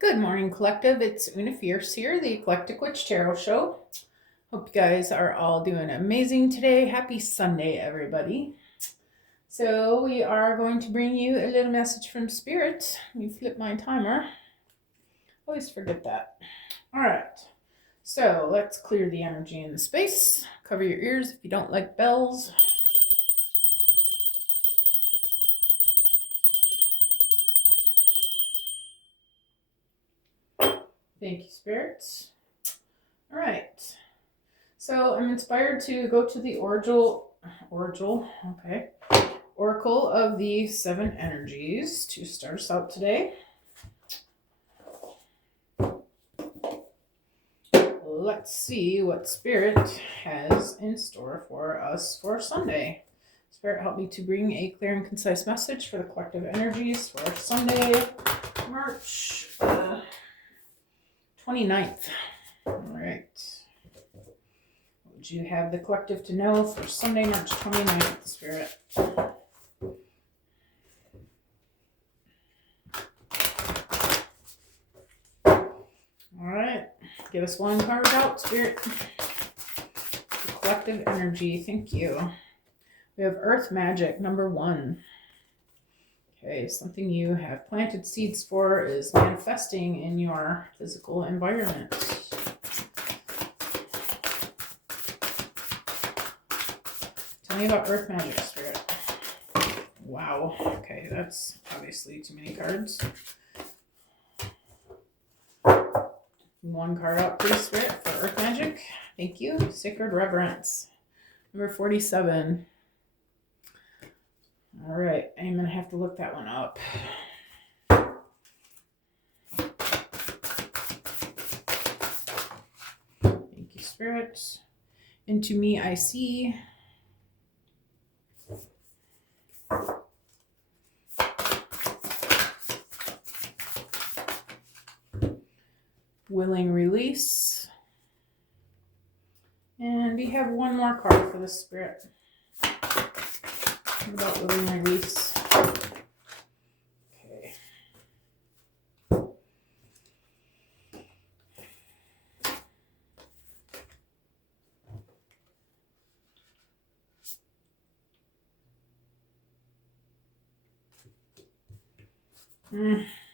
Good morning, collective. It's Una Fierce here, the Eclectic Witch Tarot Show. Hope you guys are all doing amazing today. Happy Sunday, everybody. So, we are going to bring you a little message from Spirit. Let me flip my timer. Always forget that. All right. So, let's clear the energy in the space. Cover your ears if you don't like bells. Thank you, spirits. All right. So I'm inspired to go to the okay, Oracle of the Seven Energies to start us out today. Let's see what Spirit has in store for us for Sunday. Spirit, help me to bring a clear and concise message for the collective energies for Sunday, March 29th. All right. What would you have the collective to know for Sunday, March 29th, Spirit? All right. Give us one card out, Spirit. The collective energy. Thank you. We have Earth Magic, number 1. Okay, something you have planted seeds for is manifesting in your physical environment. Tell me about Earth Magic, Spirit. Wow. Okay, that's obviously too many cards. One card out, please, Spirit, for Earth Magic. Thank you. Sacred Reverence. Number 47. All right, I'm going to have to look that one up. Thank you, Spirit. Into me I see. Willing Release. And we have one more card for the Spirit. What about Willing Release? Okay.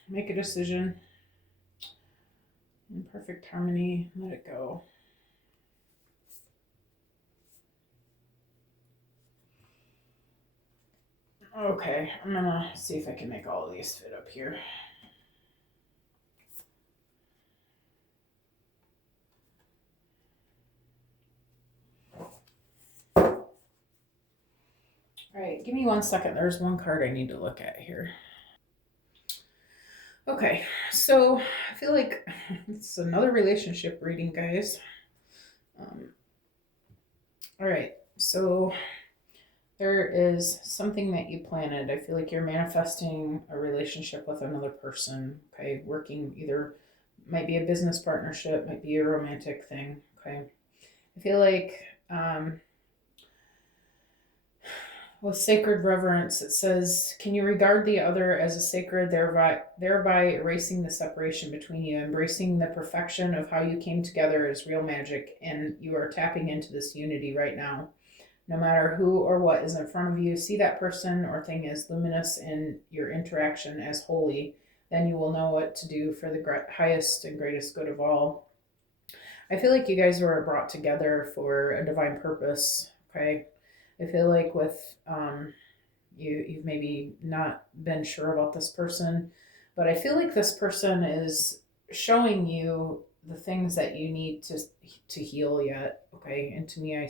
Make a decision. In perfect harmony, let it go. Okay, I'm gonna see if I can make all of these fit up here. All right, give me 1 second. There's one card I need to look at here. Okay, so I feel like it's another relationship reading, guys. All right, so there is something that you planted. I feel like you're manifesting a relationship with another person, okay? Working either, might be a business partnership, might be a romantic thing, okay? I feel like with sacred reverence, it says, can you regard the other as a sacred, thereby erasing the separation between you, embracing the perfection of how you came together as real magic, and you are tapping into this unity right now. No matter who or what is in front of you, see that person or thing as luminous and your interaction as holy. Then you will know what to do for the highest and greatest good of all. I feel like you guys were brought together for a divine purpose, okay? I feel like with you've maybe not been sure about this person, but I feel like this person is showing you the things that you need to heal yet, okay? And to me, I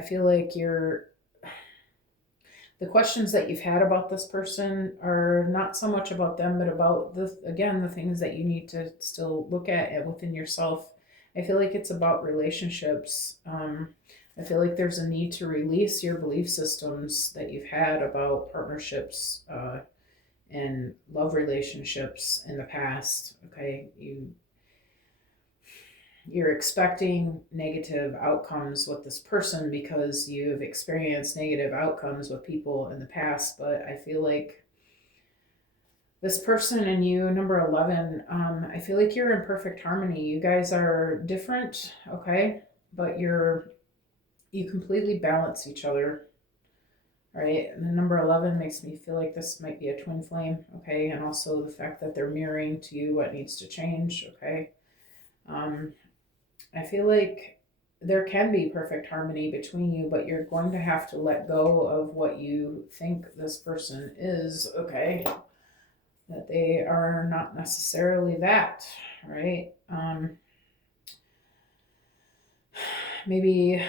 feel like the questions that you've had about this person are not so much about them, but about the things that you need to still look at within yourself. I feel like it's about relationships. I feel like there's a need to release your belief systems that you've had about partnerships and love relationships in the past. Okay, you're expecting negative outcomes with this person because you've experienced negative outcomes with people in the past, but I feel like This person and you, number 11, I feel like you're in perfect harmony. You guys are different, okay? But you completely balance each other, right? And the number 11 makes me feel like this might be a twin flame, okay? And also the fact that they're mirroring to you what needs to change, okay? Um, I feel like there can be perfect harmony between you, but you're going to have to let go of what you think this person is, okay? That they are not necessarily that, right? Maybe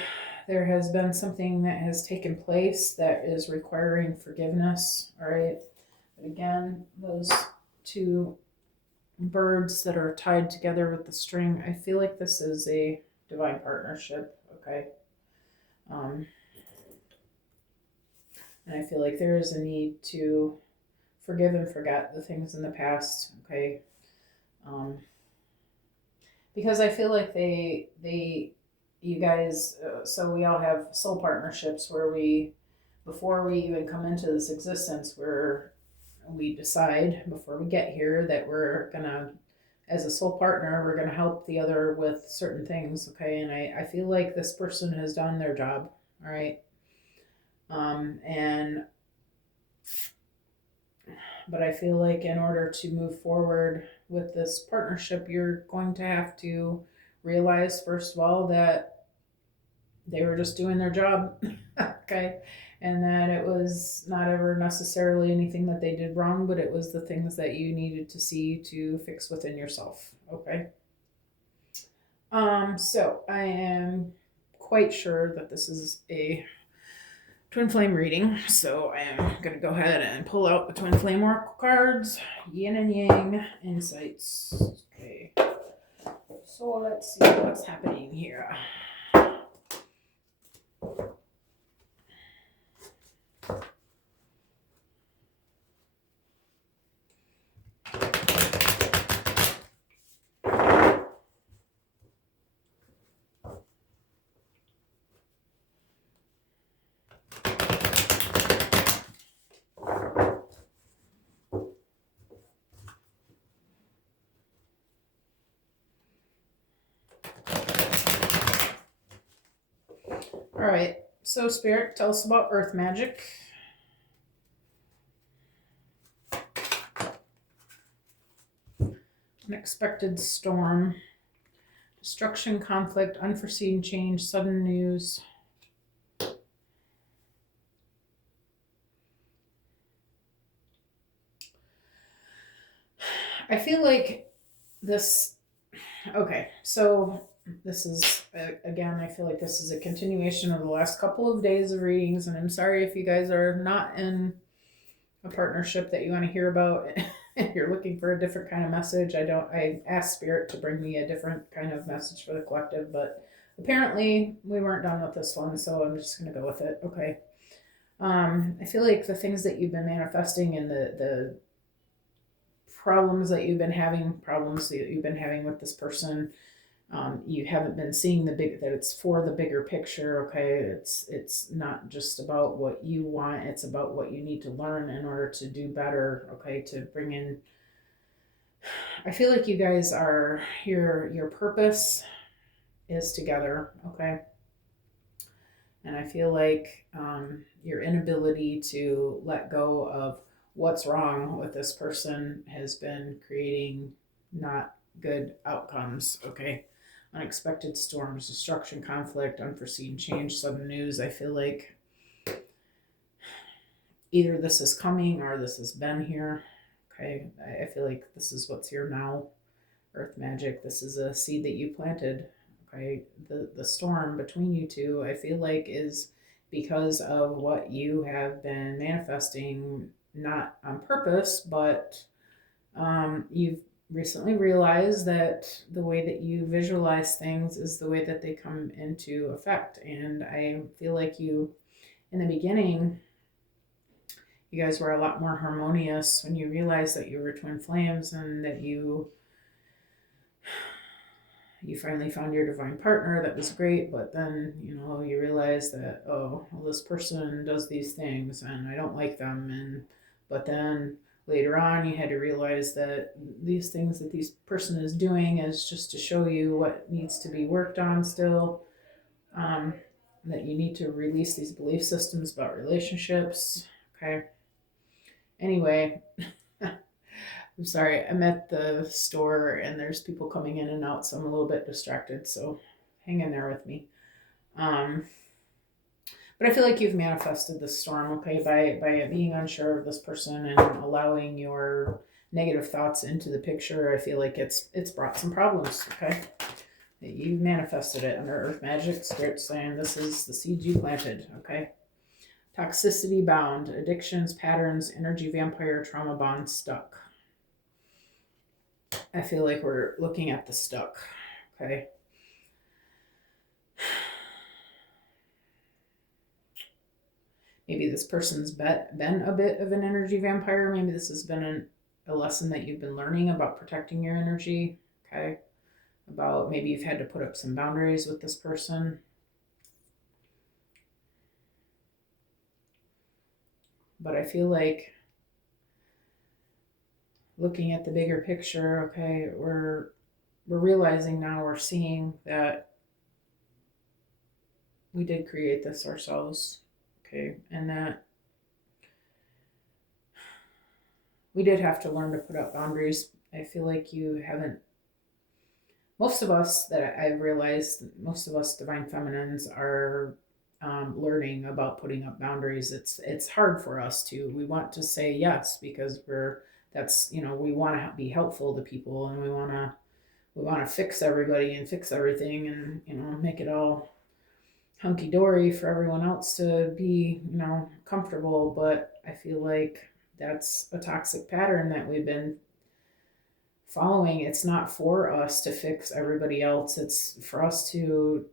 there has been something that has taken place that is requiring forgiveness, all right? But again, those two birds that are tied together with the string, I feel like this is a divine partnership, okay? Um, and I feel like there is a need to forgive and forget the things in the past, okay? Um, because I feel like you guys, so we all have soul partnerships where before we even come into this existence, we decide before we get here that we're gonna, as a soul partner, we're gonna help the other with certain things, okay? And I feel like this person has done their job, all right? And but I feel like in order to move forward with this partnership, you're going to have to realize, first of all, that they were just doing their job, okay? And that it was not ever necessarily anything that they did wrong, but it was the things that you needed to see to fix within yourself, okay? So I am quite sure that this is a twin flame reading. So I am going to go ahead and pull out the twin flame oracle cards, yin and yang insights. Okay. So let's see what's happening here. All right. So Spirit, tell us about earth magic. Unexpected storm, destruction, conflict, unforeseen change, sudden news. I feel like this, okay, so this is, again, I feel like this is a continuation of the last couple of days of readings, and I'm sorry if you guys are not in a partnership that you want to hear about. If you're looking for a different kind of message, I asked Spirit to bring me a different kind of message for the collective, but apparently we weren't done with this one, so I'm just going to go with it. Okay. I feel like the things that you've been manifesting and the problems that you've been having with this person, you haven't been seeing that it's for the bigger picture, okay? It's not just about what you want, it's about what you need to learn in order to do better, okay? To bring in, I feel like you guys are, your purpose is together, okay? And I feel like your inability to let go of what's wrong with this person has been creating not good outcomes, okay? Unexpected storms, destruction, conflict, unforeseen change, sudden news. I feel like either this is coming or this has been here, okay? I feel like this is what's here now. Earth magic, this is a seed that you planted, okay? The storm between you two, I feel like, is because of what you have been manifesting, not on purpose, but you've recently realized that the way that you visualize things is the way that they come into effect. And I feel like in the beginning, you guys were a lot more harmonious when you realized that you were twin flames and that you finally found your divine partner. That was great, but then you realize that, oh, well, this person does these things and I don't like them, but then later on you had to realize that these things that this person is doing is just to show you what needs to be worked on still. um, that you need to release these belief systems about relationships. Okay. Anyway, I'm sorry. I'm at the store and there's people coming in and out, so I'm a little bit distracted. So hang in there with me. Um, but I feel like you've manifested this storm, okay, by being unsure of this person and allowing your negative thoughts into the picture. I feel like it's brought some problems, okay? You manifested it under Earth Magic. Spirit saying this is the seed you planted, okay? Toxicity bound, addictions, patterns, energy vampire, trauma bond, stuck. I feel like we're looking at the stuck, okay? Maybe this person's been a bit of an energy vampire. Maybe this has been a lesson that you've been learning about protecting your energy, okay? About maybe you've had to put up some boundaries with this person. But I feel like looking at the bigger picture, okay, we're realizing now, we're seeing that we did create this ourselves, okay, and that we did have to learn to put up boundaries. I feel like you haven't. Most of us that I've realized, most of us divine feminines are learning about putting up boundaries. It's hard for us to. We want to say yes because we want to be helpful to people, and we want to fix everybody and fix everything, and make it all hunky dory for everyone else to be comfortable. But I feel like that's a toxic pattern that we've been following. It's not for us to fix everybody else. It's for us to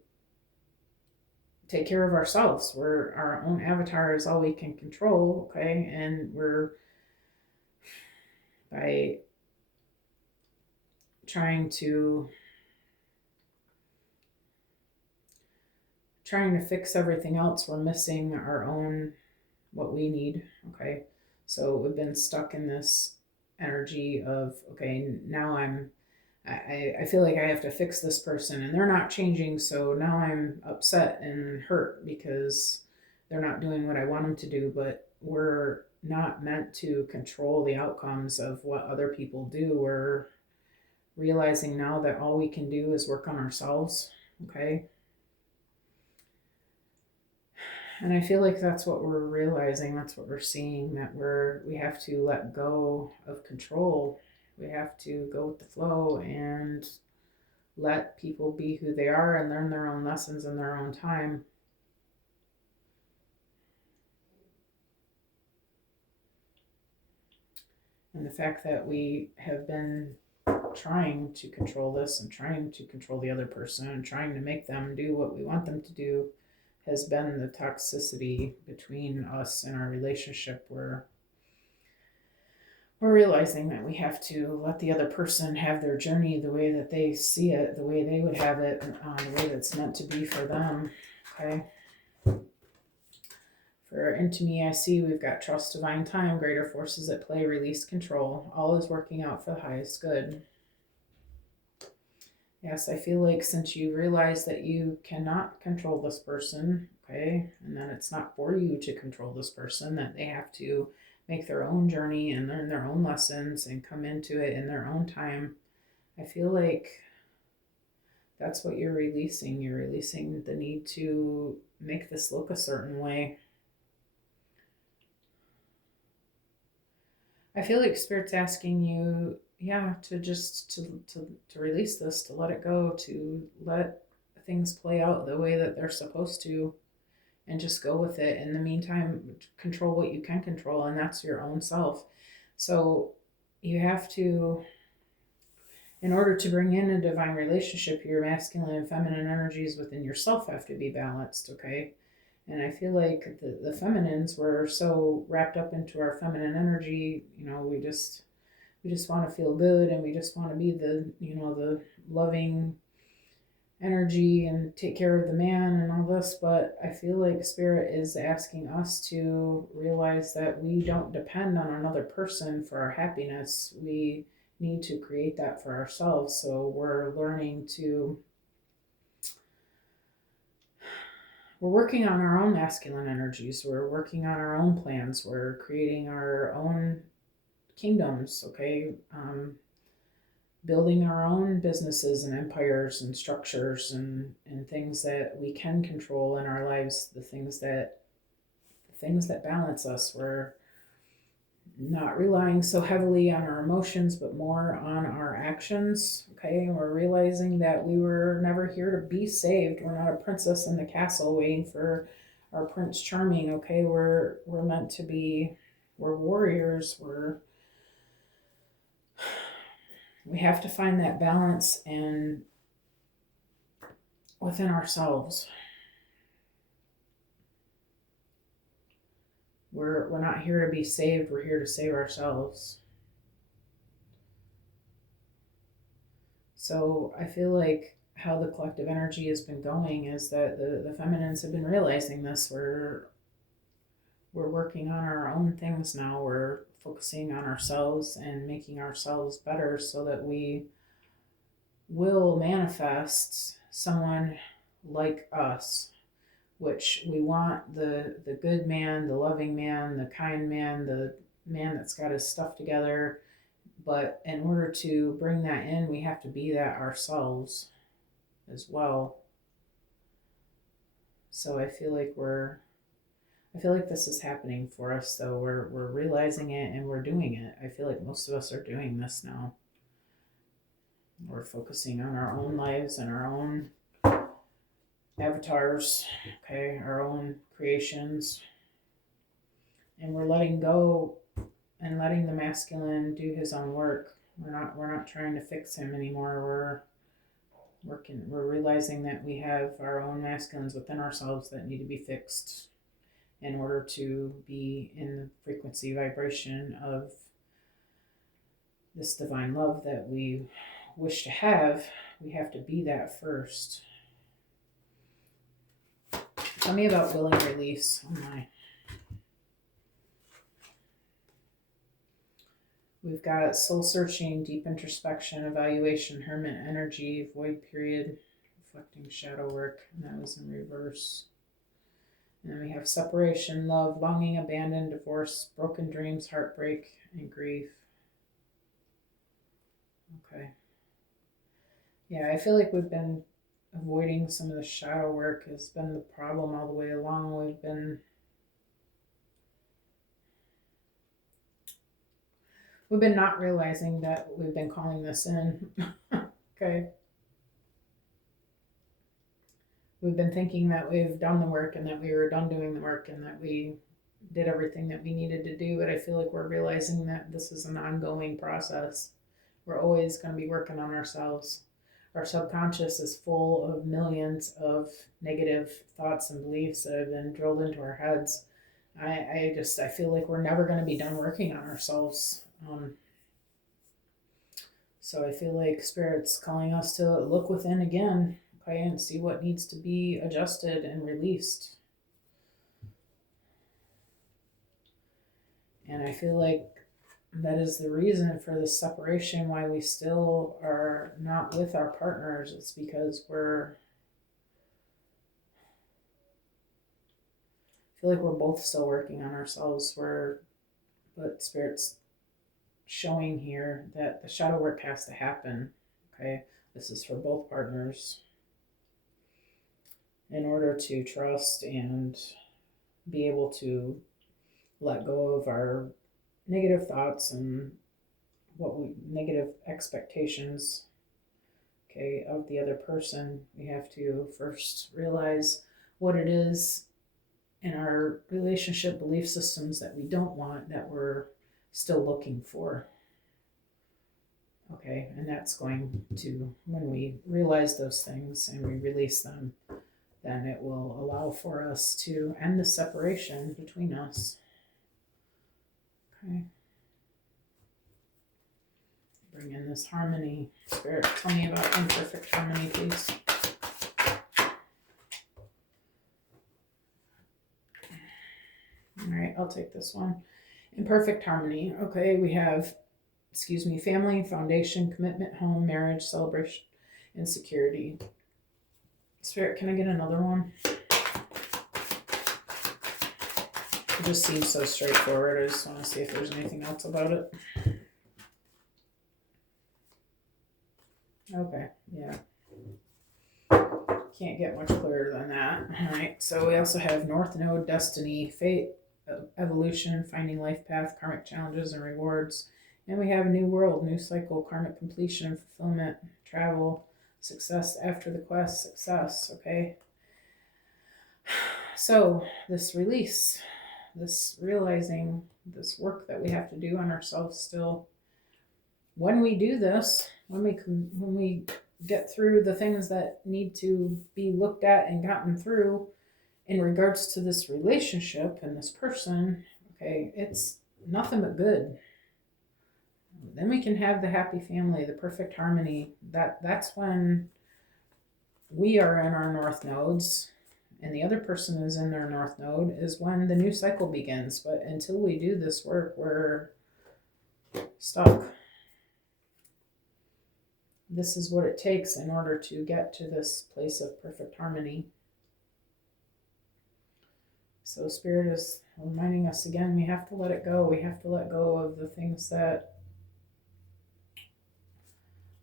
take care of ourselves. We're our own avatar is all we can control, okay? And we're by trying to fix everything else, we're missing our own what we need, okay? So we've been stuck in this energy of, okay, now I feel like I have to fix this person and they're not changing, so now I'm upset and hurt because they're not doing what I want them to do. But we're not meant to control the outcomes of what other people do. We're realizing now that all we can do is work on ourselves, okay? And I feel like that's what we're realizing, that's what we're seeing, that we have to let go of control. We have to go with the flow and let people be who they are and learn their own lessons in their own time. And the fact that we have been trying to control this and trying to control the other person and trying to make them do what we want them to do has been the toxicity between us and our relationship, where we're realizing that we have to let the other person have their journey the way that they see it, the way they would have it, the way that's meant to be for them, okay? For into me, I see we've got trust, divine time, greater forces at play, release, control. All is working out for the highest good. Yes, I feel like since you realize that you cannot control this person, okay, and that it's not for you to control this person, that they have to make their own journey and learn their own lessons and come into it in their own time. I feel like that's what you're releasing. You're releasing the need to make this look a certain way. I feel like Spirit's asking you, yeah, to just to release this, to let it go, to let things play out the way that they're supposed to, and just go with it. In the meantime, control what you can control, and that's your own self. So you have to, in order to bring in a divine relationship, your masculine and feminine energies within yourself have to be balanced, okay? And I feel like the feminines were so wrapped up into our feminine energy, we just want to feel good, and we just want to be the loving energy and take care of the man and all this, but I feel like Spirit is asking us to realize that we don't depend on another person for our happiness. We need to create that for ourselves. So we're working on our own masculine energies. We're working on our own plans. We're creating our own kingdoms, okay? Building our own businesses and empires and structures and things that we can control in our lives, the things that balance us. We're not relying so heavily on our emotions, but more on our actions. Okay, and we're realizing that we were never here to be saved. We're not a princess in the castle waiting for our Prince Charming. Okay, we're meant to be. We're warriors. We have to find that balance and within ourselves. We're not here to be saved. We're here to save ourselves. So I feel like how the collective energy has been going is that the feminines have been realizing this. We're working on our own things now. We're focusing on ourselves and making ourselves better so that we will manifest someone like us, which we want the good man, the loving man, the kind man, the man that's got his stuff together. But in order to bring that in, we have to be that ourselves as well. So I feel like this is happening for us though. We're realizing it and we're doing it. I feel like most of us are doing this now. We're focusing on our own lives and our own avatars, okay, our own creations. And we're letting go and letting the masculine do his own work. We're not trying to fix him anymore. We're realizing that we have our own masculines within ourselves that need to be fixed in order to be in the frequency vibration of this divine love that we wish to have. We have to be that first. Tell me about willing release. Oh my. We've got soul searching, deep introspection, evaluation, hermit energy, void period, reflecting shadow work, and that was in reverse. And then we have separation, love, longing, abandon, divorce, broken dreams, heartbreak, and grief. Okay. Yeah, I feel like we've been avoiding some of the shadow work has been the problem all the way along. We've been not realizing that we've been calling this in. Okay. We've been thinking that we've done the work and that we were done doing the work and that we did everything that we needed to do, but I feel like we're realizing that this is an ongoing process. We're always going to be working on ourselves. Our subconscious is full of millions of negative thoughts and beliefs that have been drilled into our heads. I feel like we're never going to be done working on ourselves. So I feel like Spirit's calling us to look within again, okay, and see what needs to be adjusted and released. And I feel like that is the reason for this separation, why we still are not with our partners. It's because I feel like we're both still working on ourselves. But Spirit's showing here that the shadow work has to happen. Okay, this is for both partners in order to trust and be able to let go of our negative thoughts and negative expectations, okay, of the other person. We have to first realize what it is in our relationship belief systems that we don't want, that we're still looking for. Okay, and that's going to, when we realize those things and we release them, then it will allow for us to end the separation between us. Okay. Bring in this harmony. Spirit, tell me about imperfect harmony, please. I'll take this one. In perfect harmony. Okay, we have, family, foundation, commitment, home, marriage, celebration, and security. Spirit, can I get another one? It just seems so straightforward. I just want to see if there's anything else about it. Okay, yeah. Can't get much clearer than that. All right, so we also have North Node, destiny, fate, evolution, finding life path, karmic challenges and rewards. And we have new world, new cycle, karmic completion, fulfillment, travel, success after the quest, success, okay? So this release, this realizing, this work that we have to do on ourselves still, when we do this, when we get through the things that need to be looked at and gotten through in regards to this relationship and this person, okay, it's nothing but good. Then we can have the happy family, the perfect harmony. That's when we are in our north nodes and the other person is in their north node, is when the new cycle begins. But until we do this work, we're stuck. This is what it takes in order to get to this place of perfect harmony. So Spirit is reminding us again, we have to let it go. We have to let go of the things that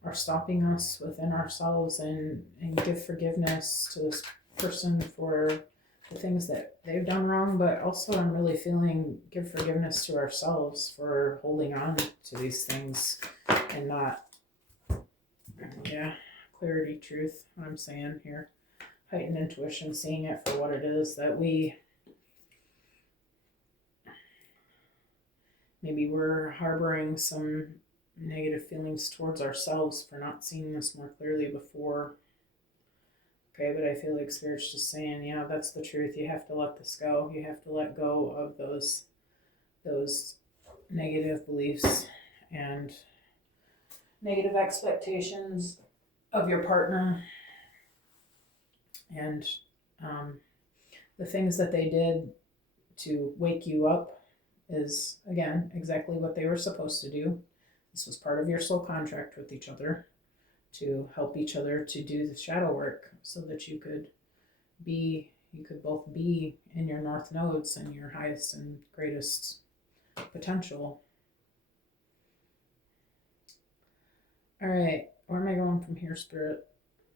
are stopping us within ourselves and give forgiveness to this person for the things that they've done wrong. But also I'm really feeling give forgiveness to ourselves for holding on to these things and not, clarity, truth, what I'm saying here. Heightened intuition, seeing it for what it is, that maybe we're harboring some negative feelings towards ourselves for not seeing this more clearly before. Okay, but I feel like Spirit's just saying, yeah, that's the truth. You have to let this go. You have to let go of those negative beliefs and negative expectations of your partner and the things that they did to wake you up is, again, exactly what they were supposed to do. This was part of your soul contract with each other, to help each other to do the shadow work so that you could both be in your north nodes and your highest and greatest potential. All right, where am I going from here, Spirit?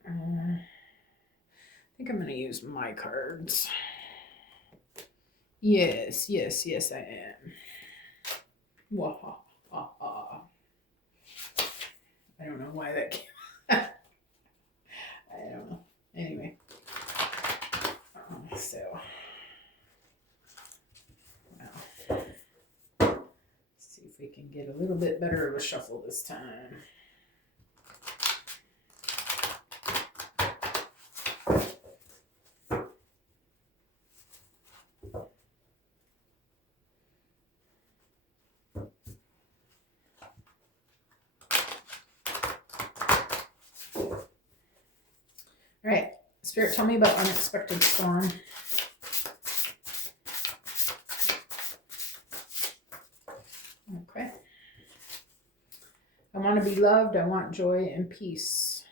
I think I'm going to use my cards. Yes, I am. Wahahaha. I don't know why that came. I don't know. Anyway. So. Well. Let's see if we can get a little bit better of a shuffle this time. All right, Spirit, tell me about unexpected storm. Okay. I want to be loved. I want joy and peace.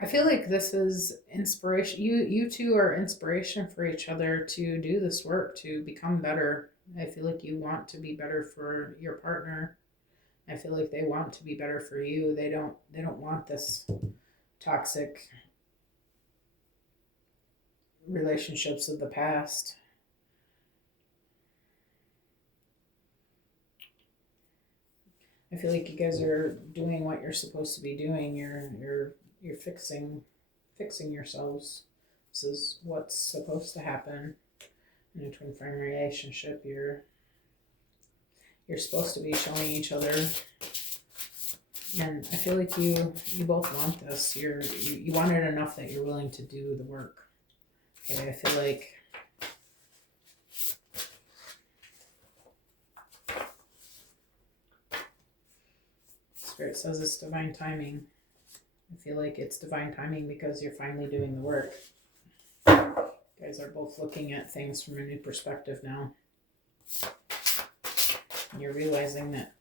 I feel like this is inspiration. You two are inspiration for each other to do this work, to become better. I feel like you want to be better for your partner. I feel like they want to be better for you. They don't want this toxic relationships of the past. I feel like you guys are doing what you're supposed to be doing. You're fixing yourselves. This is what's supposed to happen in a twin flame relationship. You're supposed to be showing each other, and I feel like you both want this. You want it enough that you're willing to do the work. Okay, I feel like Spirit says it's divine timing. I feel like it's divine timing because you're finally doing the work. You guys are both looking at things from a new perspective now. You're realizing that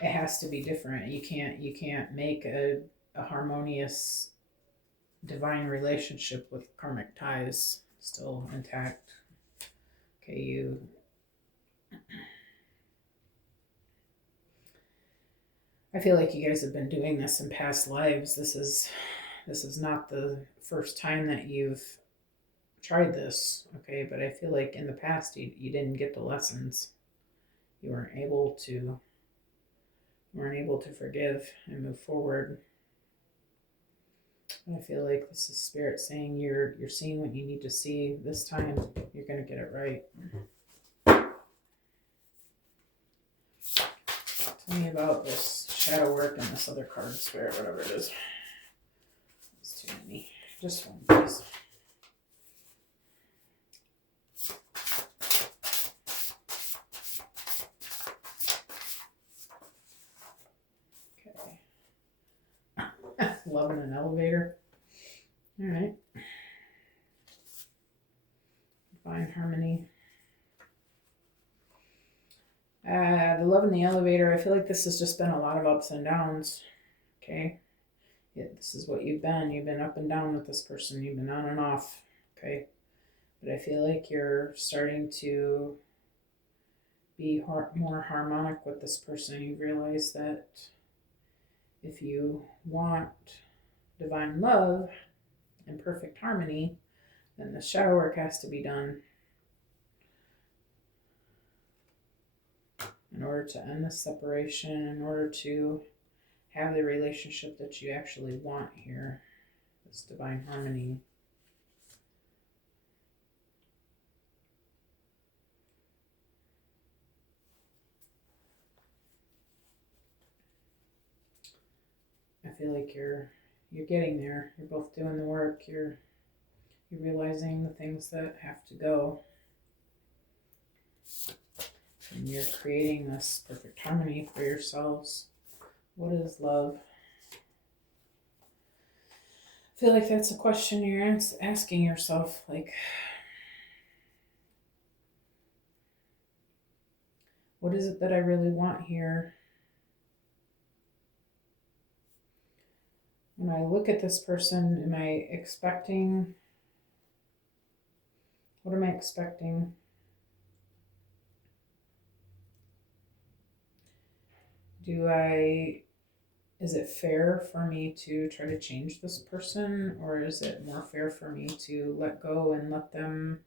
it has to be different. You can't make a harmonious divine relationship with karmic ties still intact. Okay, I feel like you guys have been doing this in past lives. This is not the first time that you've tried this, okay? But I feel like in the past you didn't get the lessons. You weren't able to forgive and move forward. And I feel like this is Spirit saying you're seeing what you need to see. This time you're gonna get it right. Tell me about this shadow work and this other card, Spirit, whatever it is. It's too many. Just one, please. Okay. Love in an elevator. All right. Divine harmony. The love in the elevator, I feel like this has just been a lot of ups and downs. Okay. Yeah, this is what you've been. You've been up and down with this person. You've been on and off. Okay. But I feel like you're starting to be more harmonic with this person. You realize that if you want divine love and perfect harmony, then the shadow work has to be done in order to end this separation, in order to have the relationship that you actually want here, this divine harmony. I feel like you're getting there. You're both doing the work. You're realizing the things that have to go. And you're creating this perfect harmony for yourselves. What is love? I feel like that's a question you're asking yourself. Like, what is it that I really want here? When I look at this person, am I expecting? What am I expecting? Is it fair for me to try to change this person, or is it more fair for me to let go and let them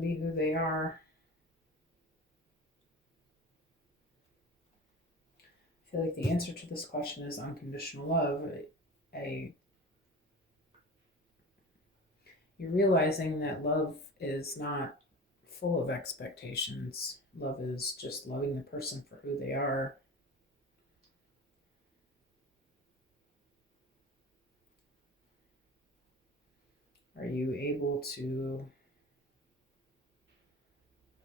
be who they are? I feel like the answer to this question is unconditional love. You're realizing that love is not full of expectations. Love is just loving the person for who they are. Are you able to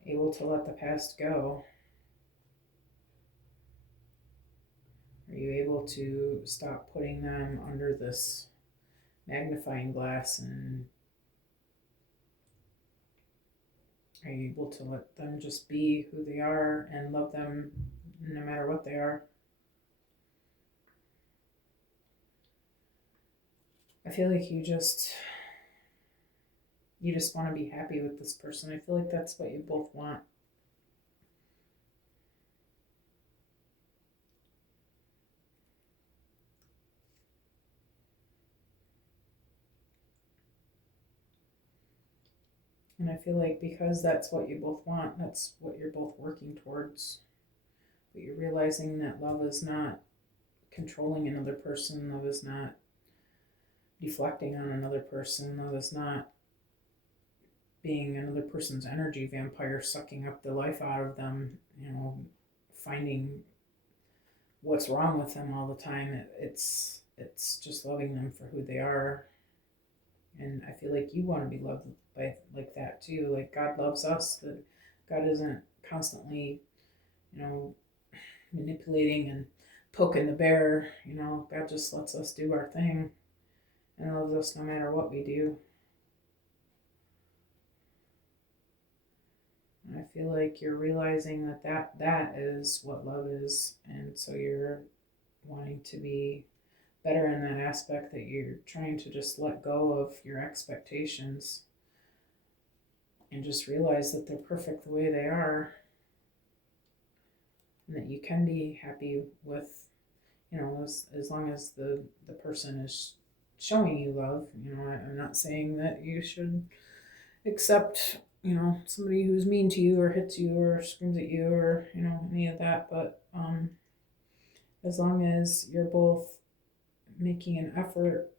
let the past go? Are you able to stop putting them under this magnifying glass, and are you able to let them just be who they are and love them no matter what they are? I feel like you just want to be happy with this person. I feel like that's what you both want. And I feel like because that's what you both want, that's what you're both working towards. But you're realizing that love is not controlling another person. Love is not deflecting on another person. Love is not being another person's energy vampire, sucking up the life out of them, finding what's wrong with them all the time. It's just loving them for who they are. And I feel like you want to be loved by like that too. Like God loves us, that God isn't constantly, manipulating and poking the bear. You know, God just lets us do our thing and loves us no matter what we do. And I feel like you're realizing that is what love is, and so you're wanting to be better in that aspect, that you're trying to just let go of your expectations and just realize that they're perfect the way they are, and that you can be happy with, you know, as long as the person is showing you love. You know, I'm not saying that you should accept, you know, somebody who's mean to you or hits you or screams at you or, you know, any of that, but as long as you're both making an effort,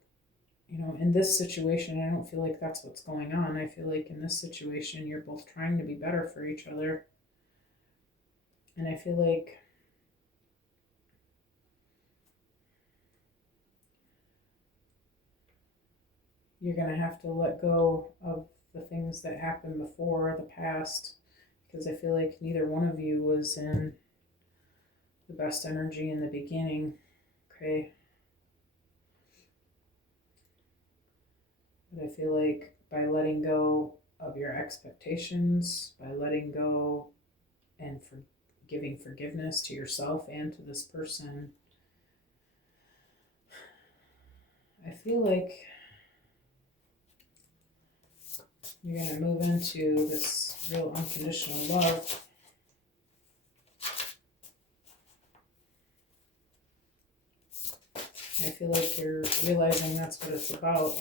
you know, in this situation, I don't feel like that's what's going on. I feel like in this situation, you're both trying to be better for each other. And I feel like you're going to have to let go of the things that happened before, the past, because I feel like neither one of you was in the best energy in the beginning. Okay. But I feel like by letting go of your expectations, by letting go and giving forgiveness to yourself and to this person, I feel like you're going to move into this real unconditional love. I feel like you're realizing that's what it's about,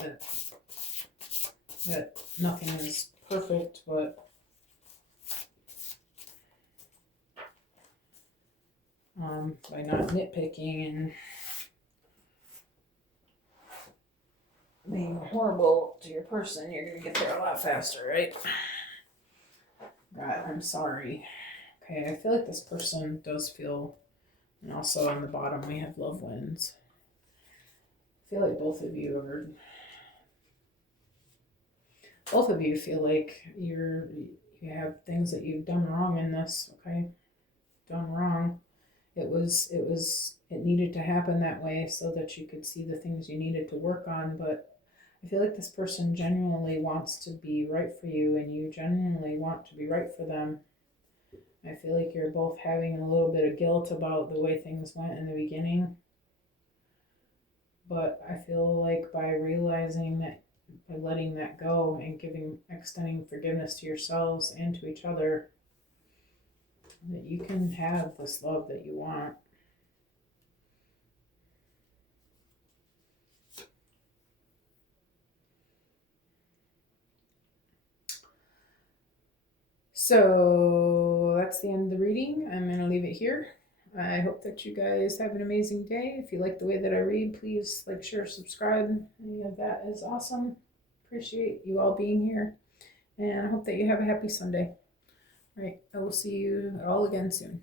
that nothing is perfect, but by not nitpicking and being horrible to your person, you're going to get there a lot faster, right? God, I'm sorry. Okay, I feel like this person does feel, and also on the bottom we have love wins. I feel like both of you feel like you have things that you've done wrong in this, okay? Done wrong. It needed to happen that way so that you could see the things you needed to work on, but I feel like this person genuinely wants to be right for you and you genuinely want to be right for them. I feel like you're both having a little bit of guilt about the way things went in the beginning, but I feel like by realizing that, by letting that go and extending forgiveness to yourselves and to each other, that you can have this love that you want. So that's the end of the reading. I'm going to leave it here. I hope that you guys have an amazing day. If you like the way that I read, please like, share, subscribe. Any of that is awesome. Appreciate you all being here. And I hope that you have a happy Sunday. All right, I will see you all again soon.